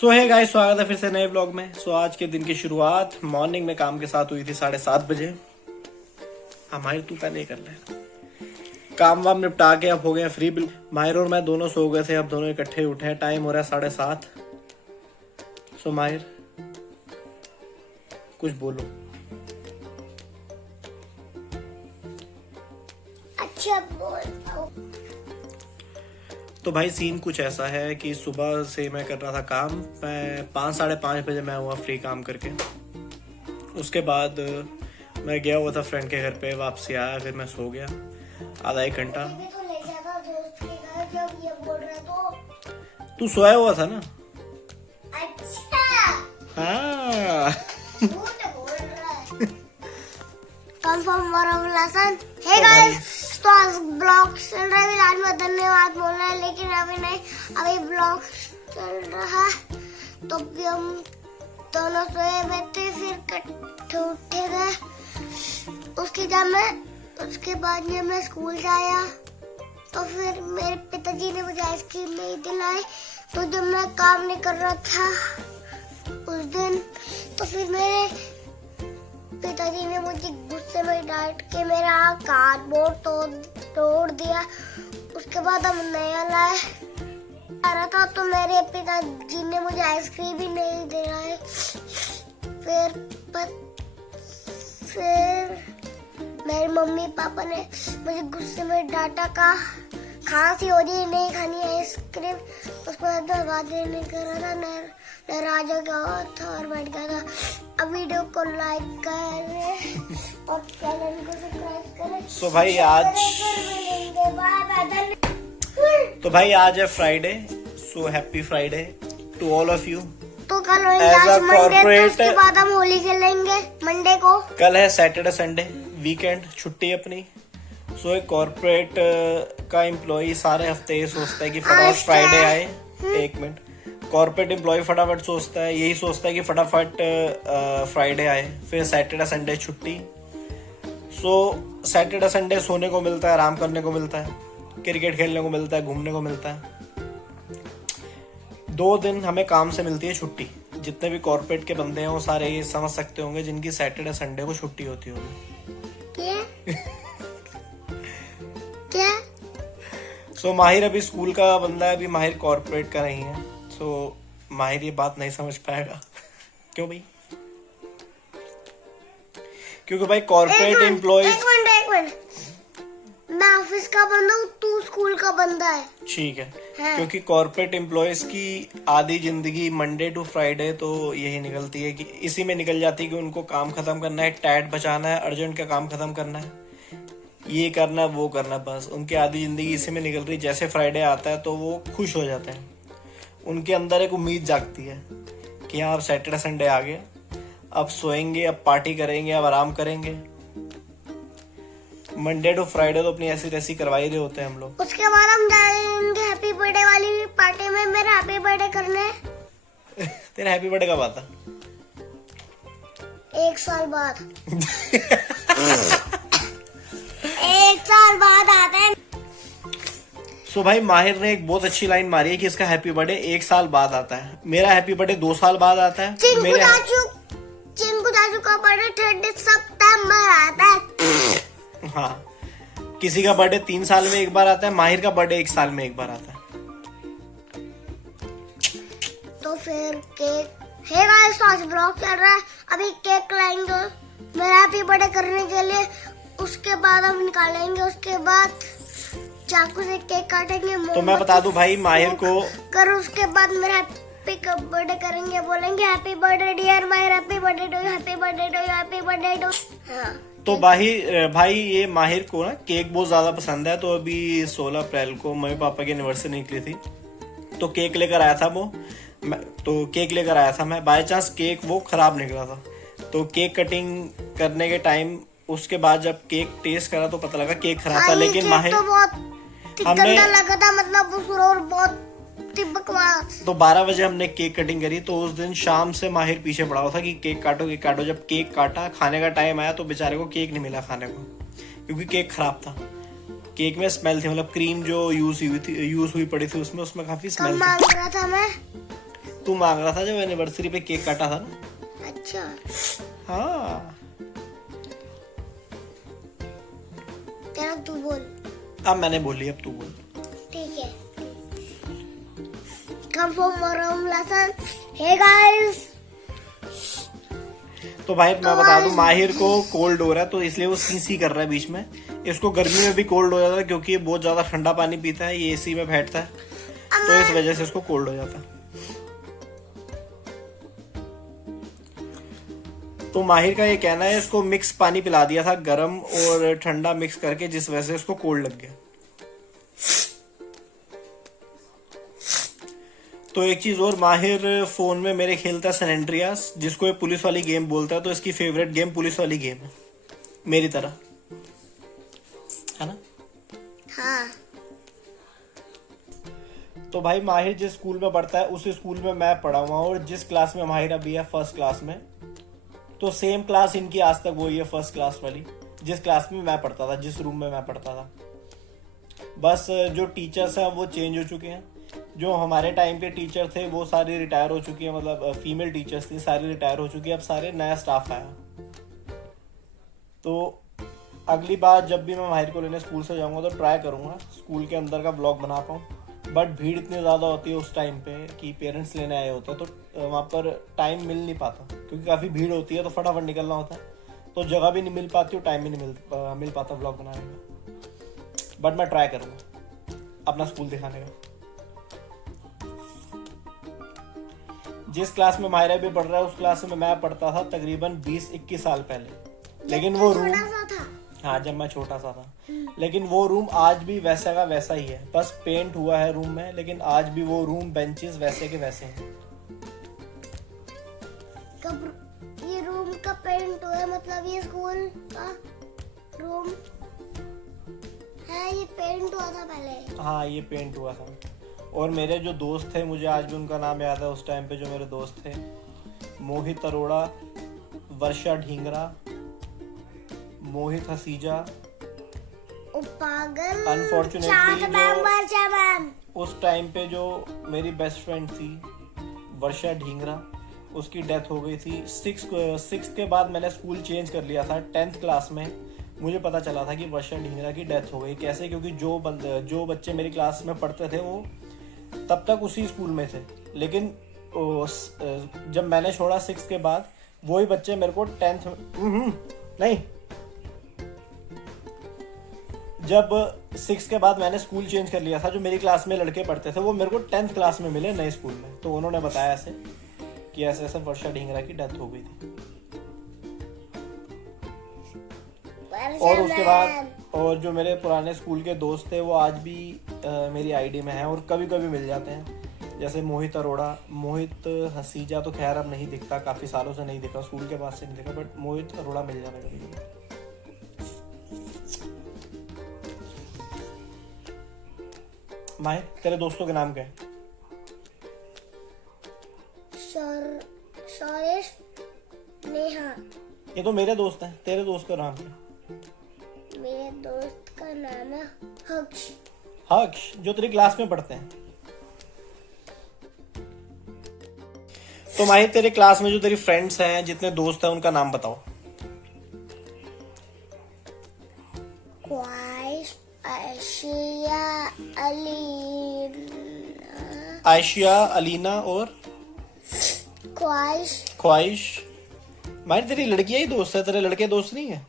सो है गाइस, स्वागत है फिर से नए व्लॉग में। आज के दिन की शुरुआत मॉर्निंग में काम के साथ हुई थी 7:30 बजे। हमारे तू का नहीं कर रहे काम वाम निपटा के अब हो गए फ्री। माहिर और मैं दोनों सो गए थे, अब दोनों इकट्ठे उठे हैं। टाइम हो रहा है 7:30। सो माहिर कुछ बोलो। अच्छा बोल। तो भाई सीन कुछ ऐसा है कि सुबह से मैं कर रहा था काम। मैं 5-5:30 बजे मैं हुआ फ्री काम करके। उसके बाद मैं गया हुआ था फ्रेंड के घर पे, वापसी आया, फिर मैं सो गया आधा एक घंटा। तो ले जाता दोस्त के घर जब ये बोल रहा तो। तू सोया हुआ था ना? अच्छा हाँ। झूठ बोल रहा है। Confirm lesson. हे गाइस, तो आज ब्लॉग चल रहा है। आज मैं धन्यवाद बोलना है, लेकिन अभी नहीं, अभी ब्लॉग चल रहा है। तो अभी हम दोनों सोए हुए थे, फिर इकट्ठे उठे थे। उसके बाद जब मैं स्कूल जाया तो फिर मेरे पिताजी ने मुझे आइसक्रीम नहीं दिलाई। तो जब मैं काम नहीं कर रहा था उस दिन, तो फिर मेरे पिताजी ने मुझे गुस्से में डांट के मेरा कार्डबोर्ड तोड़ दिया। उसके बाद हम नया लाए आ रहा था, तो मेरे पिताजी ने मुझे आइसक्रीम भी नहीं दे रहा है। फिर मेरे मम्मी पापा ने मुझे गुस्से में डांटा का खांसी हो रही, नहीं खानी आइसक्रीम। उसके बाद मैं बातें नहीं कर रहा था, नाराज हो गया था और बैठ गया था। अब वीडियो को लाइक करें और चैनल को सब्सक्राइब करें। सो भाई आज है Friday. So happy Friday to all of you. तो कल आज मंडे, तो उसके बाद हम होली खेलेंगे मंडे को। कल है सैटरडे संडे वीकेंड, छुट्टी अपनी। सो एक कॉर्पोरेट का एम्प्लॉय सारे हफ्ते ये सोचता है कि फटाफट फ्राइडे आए। एक मिनट, कॉर्पोरेट एम्प्लॉय फटाफट सोचता है, यही सोचता है कि फटाफट फ्राइडे आए, फिर सैटरडे संडे छुट्टी। सो सैटरडे संडे सोने को मिलता है, आराम करने को मिलता है, क्रिकेट खेलने को मिलता है, घूमने को मिलता है। 2 दिन हमें काम से मिलती है छुट्टी। जितने भी कॉर्पोरेट के बंदे हैं वो सारे ये समझ सकते होंगे जिनकी सैटरडे संडे को छुट्टी होती होगी। क्या? सो माहिर अभी स्कूल का बंदा है, अभी माहिर कॉर्पोरेट का नहीं है। सो माहिर ये बात नहीं समझ पाएगा। क्यों भाई? क्योंकि भाई कॉर्पोरेट एम्प्लॉय। एक मिनट, मैं ऑफिस का बंदा हूँ, तू स्कूल का बंदा है। ठीक है। क्योंकि कॉर्पोरेट एम्प्लॉयज की आधी जिंदगी मंडे टू फ्राइडे तो यही निकलती है कि इसी में निकल जाती है कि उनको काम खत्म करना है, टैट बचाना है, अर्जेंट का काम खत्म करना है, ये करना वो करना, बस उनकी आधी जिंदगी इसी में निकल रही। जैसे फ्राइडे आता है तो वो खुश हो जाते हैं, उनके अंदर एक उम्मीद जागती है कि हाँ अब सैटरडे संडे आ गया, अब सोएंगे, अब पार्टी करेंगे, अब आराम करेंगे। मंडे टू फ्राइडे तो अपनी ऐसी तैसी करवा ही रहे होते हैं हम लोग। उसके बाद हम जाएंगे हैप्पी बर्थडे वाली पार्टी में। मेरा हैप्पी बर्थडे करने तेरा हैप्पी बर्थडे कब आता? 1 साल बाद। 1 साल बाद आता है। सो भाई माहिर ने एक बहुत अच्छी लाइन मारी है कि इसका हैप्पी बर्थडे 1 साल बाद आता है। मेरा हैप्पी बर्थडे 2 साल बाद आता है। चिंकू चाचू का बर्थडे 30 सितंबर आता है। हाँ, किसी का बर्थडे 3 साल में एक बार आता है, माहिर का बर्थडे 1 साल में एक बार आता है। तो फिर केक है गाइस, तो आज ब्लॉग चल रहा है। अभी केक लाएंगे मेरा हैप्पी बर्थडे करने के लिए। उसके बाद हम निकालेंगे, उसके बाद चाकू से केक काटेंगे। तो मैं बता दूं भाई माहिर को कर, उसके बाद मेरा हैप्पी बर्थडे करेंगे, बोलेंगे happy birthday dear Mahir, happy birthday to you, happy birthday to you, happy birthday to. हाँ, तो भाई ये माहिर को ना केक बहुत ज्यादा पसंद है। तो अभी 16 अप्रैल को मम्मी पापा की एनिवर्सरी निकली थी, तो केक लेकर आया था मैं। बाय चांस केक वो खराब निकला था, तो केक कटिंग करने के टाइम उसके बाद जब केक टेस्ट करा तो पता लगा केक खराब था। लेकिन माहिर तो बहुत गंदा लगा था, मतलब और बहुत बकवास। तो 12 बजे हमने केक कटिंग करी। तो उस दिन शाम से माहिर पीछे पड़ा हुआ था कि केक काटो। जब केक काटा, खाने का टाइम आया तो बेचारे को केक नहीं मिला खाने को, क्योंकि केक खराब था। केक में स्मेल थी, मतलब क्रीम जो यूज हुई पड़ी थी उसमें काफी स्मेल थी। मांग रहा था मैं तू मांग रहा था जब एनिवर्सरी पे केक काटा था ना। अच्छा, हाँ तेरा तू बोल। अब मैंने बोली, अब तू बोल। ठीक है। Come from our own lesson. Hey guys. तो भाई मैं बता दूं, माहिर को कोल्ड हो रहा है तो इसलिए वो सी कर रहा है बीच में। इसको गर्मी में भी कोल्ड हो जाता है क्योंकि ये बहुत ज्यादा ठंडा पानी पीता है, ये एसी में बैठता है, तो इस वजह से इसको कोल्ड हो जाता है। तो माहिर का ये कहना है इसको मिक्स पानी पिला दिया था, गर्म और ठंडा मिक्स करके, जिस वजह से इसको कोल्ड लग गया। तो एक चीज और, माहिर फोन में मेरे खेलता है सैन एंड्रियास, जिसको ये पुलिस वाली गेम बोलता है, तो इसकी फेवरेट गेम पुलिस वाली गेम है, मेरी तरह, है ना। हाँ। तो भाई माहिर जिस स्कूल में पढ़ता है उसी स्कूल में मैं पढ़ा हुआ हूँ, और जिस क्लास में माहिर अभी है, फर्स्ट क्लास में, तो सेम क्लास इनकी आज तक वही है, फर्स्ट क्लास वाली, जिस क्लास में मैं पढ़ता था, जिस रूम में मैं पढ़ता था। बस जो टीचर्स हैं वो चेंज हो चुके हैं। जो हमारे टाइम के टीचर थे वो सारी रिटायर हो चुकी है, मतलब फीमेल टीचर्स थी, सारी रिटायर हो चुकी है, अब सारे नया स्टाफ आया। तो अगली बार जब भी मैं माहिर को लेने स्कूल से जाऊंगा तो ट्राई करूंगा स्कूल के अंदर का ब्लॉग बना पाऊँ, बट भीड़ इतनी ज़्यादा होती है उस टाइम पे कि पेरेंट्स लेने आए होते हैं, तो वहाँ पर टाइम मिल नहीं पाता, क्योंकि काफ़ी भीड़ होती है तो फटाफट निकलना होता है, तो जगह भी नहीं मिल पाती और टाइम भी नहीं मिल पाता ब्लॉग बनाने का। बट मैं ट्राई करूँगा अपना स्कूल दिखाने का। जिस क्लास में माहिरा भी पढ़ रहा है उस क्लास में मैं पढ़ता था तकरीबन 20-21 साल पहले, लेकिन वो रूम, हाँ जब मैं छोटा सा था, लेकिन वो रूम आज भी वैसा का वैसा ही है, बस पेंट हुआ है रूम में, लेकिन आज भी वो रूम बेंचेस वैसे के वैसे हैं। कब ये रूम का पेंट हुआ है, मतलब ये स्कूल का रूम है, ये पेंट हुआ था पहले। हाँ ये पेंट हुआ था। और मेरे जो दोस्त थे, मुझे आज भी उनका नाम याद है, उस टाइम पे जो मेरे दोस्त थे, मोहित अरोड़ा, वर्षा ढींगरा, मोहित हसीजा, पागल, अनफॉर्चुनेटली उस टाइम पे जो मेरी बेस्ट फ्रेंड थी वर्षा ढींगरा, उसकी डेथ हो गई थी। सिक्स के बाद मैंने स्कूल चेंज कर लिया था। 10th क्लास में मुझे पता चला था कि वर्षा ढींगरा की डेथ हो गई। कैसे? क्योंकि जो बच्चे मेरी क्लास में पढ़ते थे वो तब तक उसी स्कूल में थे, लेकिन जब मैंने छोड़ा 6 के बाद, वही बच्चे मेरे को 10th नहीं, जब 6 के बाद मैंने स्कूल चेंज कर लिया था, जो मेरी क्लास में लड़के पढ़ते थे वो मेरे को 10th क्लास में मिले नए स्कूल में। तो उन्होंने बताया ऐसे कि ऐसे ऐसे वर्षा ढींगरा की डेथ हो गई थी। और उसके बाद और जो मेरे पुराने स्कूल के दोस्त थे वो आज भी मेरी आईडी में हैं और कभी कभी मिल जाते हैं। जैसे मोहित अरोड़ा, मोहित हसीजा तो खैर अब नहीं दिखता, काफ़ी सालों से नहीं दिखा, स्कूल के बाद से नहीं दिखा, बट मोहित अरोड़ा मिल जाता कभी कभी। माहिर, तेरे दोस्तों के नाम क्या है? शौर्यश, नेहा। ये तो मेरे दोस्त हैं, तेरे दोस्त का नाम क्या है? मेरे दोस्त का नाम है हक्ष। हक्ष, जो तेरी क्लास में पढ़ते हैं। तो माहिर, तेरे क्लास में जो तेरी फ्रेंड्स हैं, जितने दोस्त हैं, उनका नाम बताओ। ख्वाहिश, आशिया, अलीना। आयशिया, अलीना और ख्वाहिश। ख्वाहिश। माहिर, तेरी लड़कियां ही दोस्त है, तेरे लड़के दोस्त नहीं है?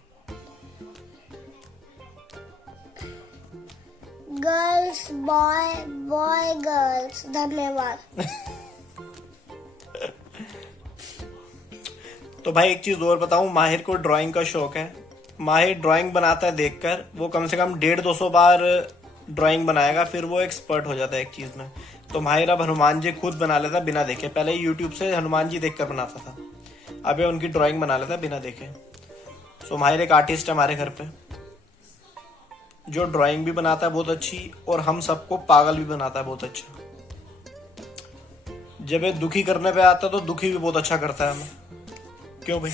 Girls, boy, boy girls. धन्यवाद। तो भाई एक चीज और बताऊं, माहिर को ड्राइंग का शौक है। माहिर ड्राइंग बनाता है देखकर, वो कम से कम 150-200 बार ड्राइंग बनाएगा, फिर वो एक्सपर्ट हो जाता है एक चीज में। तो माहिर अब हनुमान जी खुद बना लेता बिना देखे। पहले यूट्यूब से हनुमान जी देखकर बनाता था, अब ये उनकी ड्राइंग बना लेता बिना देखे। सो माहिर एक आर्टिस्ट है हमारे घर पे, जो ड्राइंग भी बनाता है बहुत अच्छी, और हम सबको पागल भी बनाता है बहुत अच्छा। जब ये दुखी करने पे आता है तो दुखी भी बहुत अच्छा करता है हमें। क्यों भाई?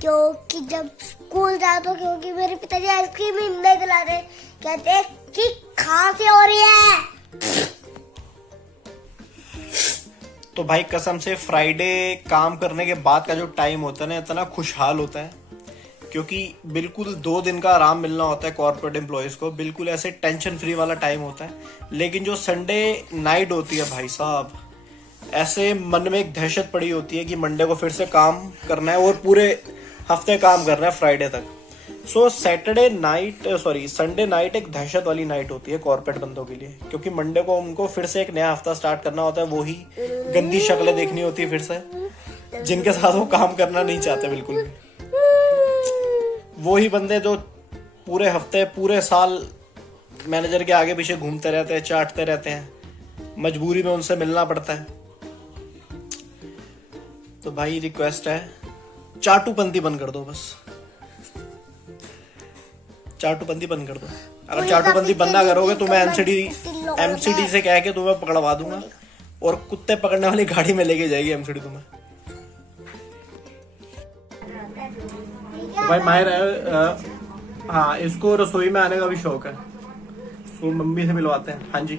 क्योंकि जब स्कूल जाता, क्योंकि मेरे पिताजी आइसक्रीम ही नहीं दिलाते, कहते कि खांसी हो रही है। तो भाई कसम से फ्राइडे काम करने के बाद का जो टाइम होता है ना, इतना खुशहाल होता है, क्योंकि बिल्कुल 2 दिन का आराम मिलना होता है कॉर्पोरेट एम्प्लॉयज़ को, बिल्कुल ऐसे टेंशन फ्री वाला टाइम होता है। लेकिन जो संडे नाइट होती है भाई साहब, ऐसे मन में एक दहशत पड़ी होती है कि मंडे को फिर से काम करना है और पूरे हफ्ते काम करना है फ्राइडे तक। सो संडे नाइट एक दहशत वाली नाइट होती है कॉर्पोरेट बंदों के लिए, क्योंकि मंडे को उनको फिर से एक नया हफ्ता स्टार्ट करना होता है। वही गंदी शक्लें देखनी होती है फिर से, जिनके साथ वो काम करना नहीं चाहते बिल्कुल भी। वही बंदे जो पूरे हफ्ते पूरे साल मैनेजर के आगे पीछे घूमते रहते हैं, चाटते रहते हैं, मजबूरी में उनसे मिलना पड़ता है। तो भाई रिक्वेस्ट है, चाटूपंती बंद कर दो, बस चाटूपंती बंद कर दो। अगर चाटूपंती बंद ना करोगे तो मैं एमसीडी से कह के तुम्हें पकड़वा दूंगा और कुत्ते पकड़ने वाली गाड़ी में लेके जाएगी एमसीडी तुम्हें। तो भाई माहिर हाँ, इसको रसोई में आने का भी शौक है, तो मम्मी से मिलवाते हैं। हाँ जी,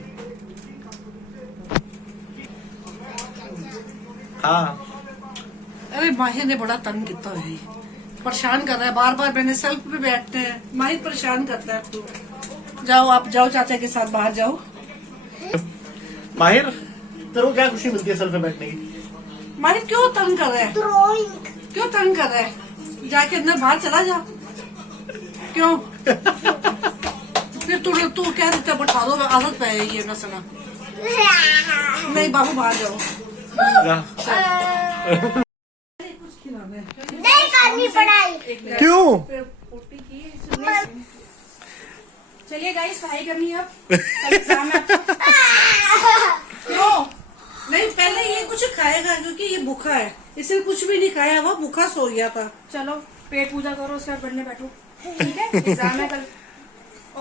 हाँ। अरे माहिर ने बड़ा तंग किया है, परेशान कर रहा है, बार बार मैंने सेल्फ पे बैठते हैं, माहिर परेशान करता है। तू जाओ, आप जाओ चाचा के साथ बाहर जाओ। माहिर तेरे को क्या खुशी मिलती है सेल्फ पे बैठने की? माहिर क्यों तंग कर रहा है, क्यों तंग कर रहा है? जाके अंदर बाहर चला जा। क्यों? फिर तू क्या देता, बैठा दो, आदत पे है ये नसना। नहीं बाबू बाहर जाओ। नहीं करनी पढ़ाई। क्यों? चलिए गाइस, पढ़ाई करनी है अब, कल एग्जाम है आपका। क्यों? नहीं, पहले ये कुछ खाएगा क्योंकि ये भूखा है, इसने कुछ भी नहीं खाया, वो भूखा सो गया था। चलो पेट पूजा करो, उसके बाद पढ़ने बैठो, ठीक है? एग्जाम है कल।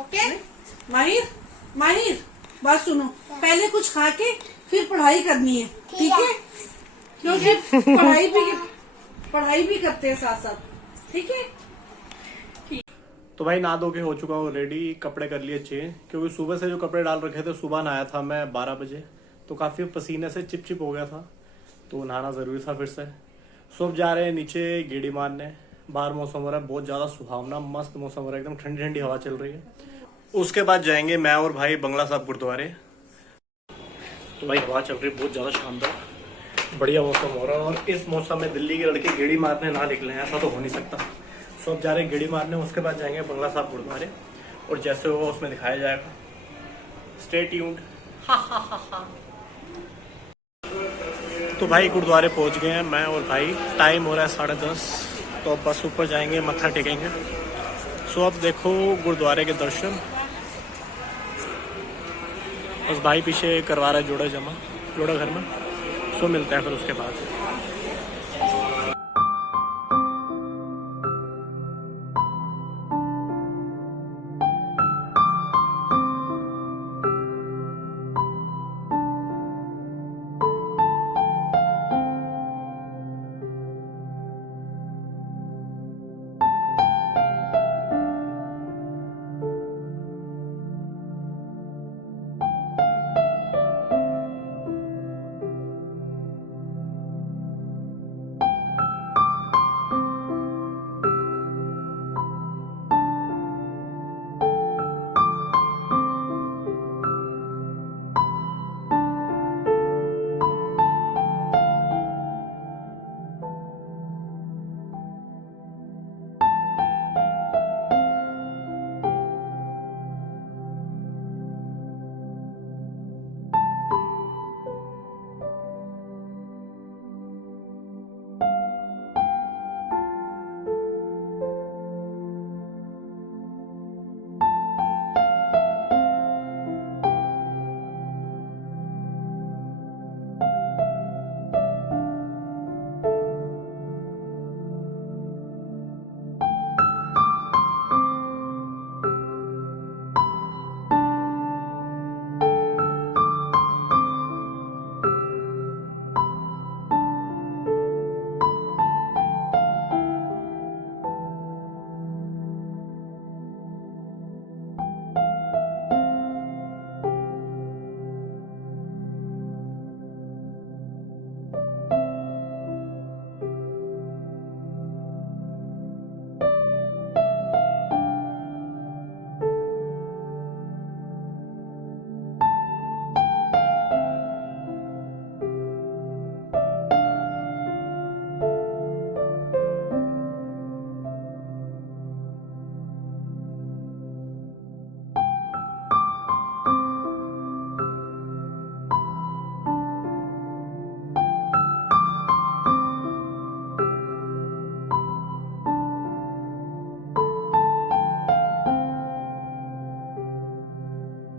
ओके माहिर बात सुनो, पहले कुछ खा के फिर पढ़ाई करनी है, ठीक है? क्योंकि पढ़ाई भी करते हैं साथ साथ, ठीक है? तो भाई नहा धो के हो चुका हूँ रेडी, कपड़े कर लिए चेंज, क्योंकि सुबह से जो कपड़े डाल रखे थे, सुबह नहाया था मैं 12 बजे, तो काफी पसीने से चिपचिप हो गया था, तो नहाना जरूरी था फिर से। सब जा रहे हैं नीचे गेड़ी मारने, बाहर मौसम हो रहा है बहुत ज्यादा सुहावना, मस्त मौसम हो रहा है, एकदम ठंडी ठंडी हवा चल रही है। उसके बाद जाएंगे मैं और भाई बंगला साहब गुरुद्वारे। तो भाई हवा चल रही है बहुत ज्यादा शानदार, बढ़िया मौसम हो रहा है, और इस मौसम में दिल्ली के लड़के गेड़ी मारने ना निकले हैं, ऐसा तो हो नहीं सकता। सब जा रहे हैं गेड़ी मारने, उसके बाद जाएंगे बंगला साहब गुरुद्वारे, और जैसे होगा उसमें दिखाया जाएगा। Stay tuned. तो भाई गुरुद्वारे पहुंच गए हैं मैं और भाई, टाइम हो रहा है 10:30, तो अब बस ऊपर जाएंगे, मत्था टेकेंगे। सो अब देखो गुरुद्वारे के दर्शन, बस भाई पीछे करवा रहा है जोड़ा घर में। सो मिलते हैं फिर उसके बाद।